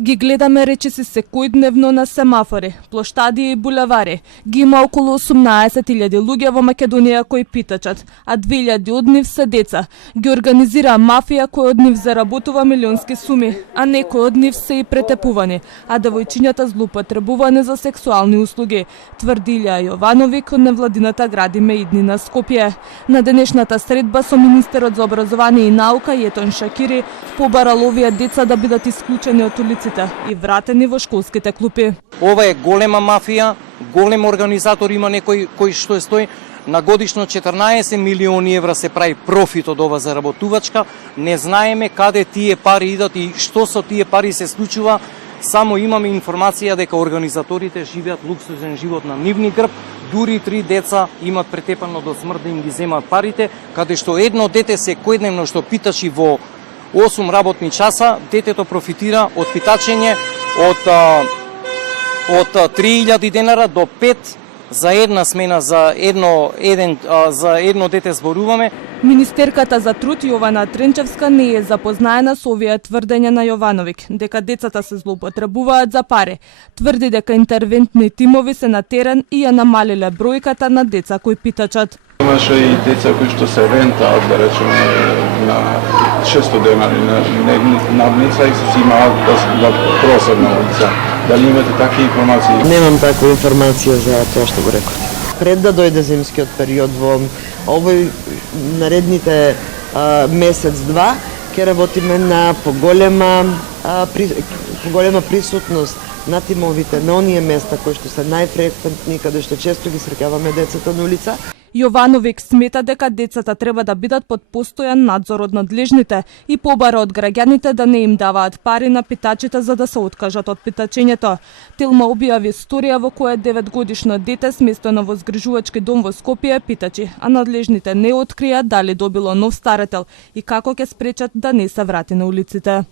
Ги гледаме речиси секојдневно на семафори, плоштади и булевари. Ги има околу 18.000 луѓе во Македонија кои питачат, а 2.000 од нив се деца. Ги организира мафија кој од нив заработува милионски суми, а некои од нив се и претепувани, а девојчињата злоупотребувани за сексуални услуги, тврди Илја Јовановиќ од невладината градиме идни на Скопје. На денешната средба со министерот за образование и наука Јетон Шакири побарал овие деца да бидат исклучени од улиците и вратени во школските клупи. Ова е голема мафија, голем организатор, има некој кој што стои на годишно 14 милиони евра се прави профит од ова заработувачка. Не знаеме каде тие пари идат и што со тие пари се случува. Само имаме информација дека организаторите живеат луксузен живот на нивни грб, дури 3 деца имат претепано до смрт да им ги земат парите, каде што едно дете секојдневно што питачи во 8 работни часа, детето профитира од питачење од 3000 денара до 5 за една смена, за едно дете зборуваме. Министерката за труд Јована Тренчевска не е запознаена со овие тврдења на Јовановиќ, дека децата се злоупотребуваат за пари. Тврди дека интервентни тимови се на терен и ја намалиле бројката на деца кои питачат. Имаше и деца кои што се рентаат, да речеме, на 600 денари на надница и се симаат да просат на улица. Дали имате такви информации? Немам таква информација за тоа што го реков. Пред да дојде зимскиот период во овој наредните месец-два, ќе работиме на поголема присутност на тимовите на оние места кои што се најфреквентни, каде што често ги среќаваме децата на улица. Јовановиќ смета дека децата треба да бидат под постојан надзор од надлежните и побара од граѓаните да не им даваат пари на питачите за да се откажат од питачењето. Телма објави сторија во која 9-годишно дете сместено во згрижувачки дом во Скопје питачи, а надлежните не открија дали добило нов старател и како ќе спречат да не се врати на улиците.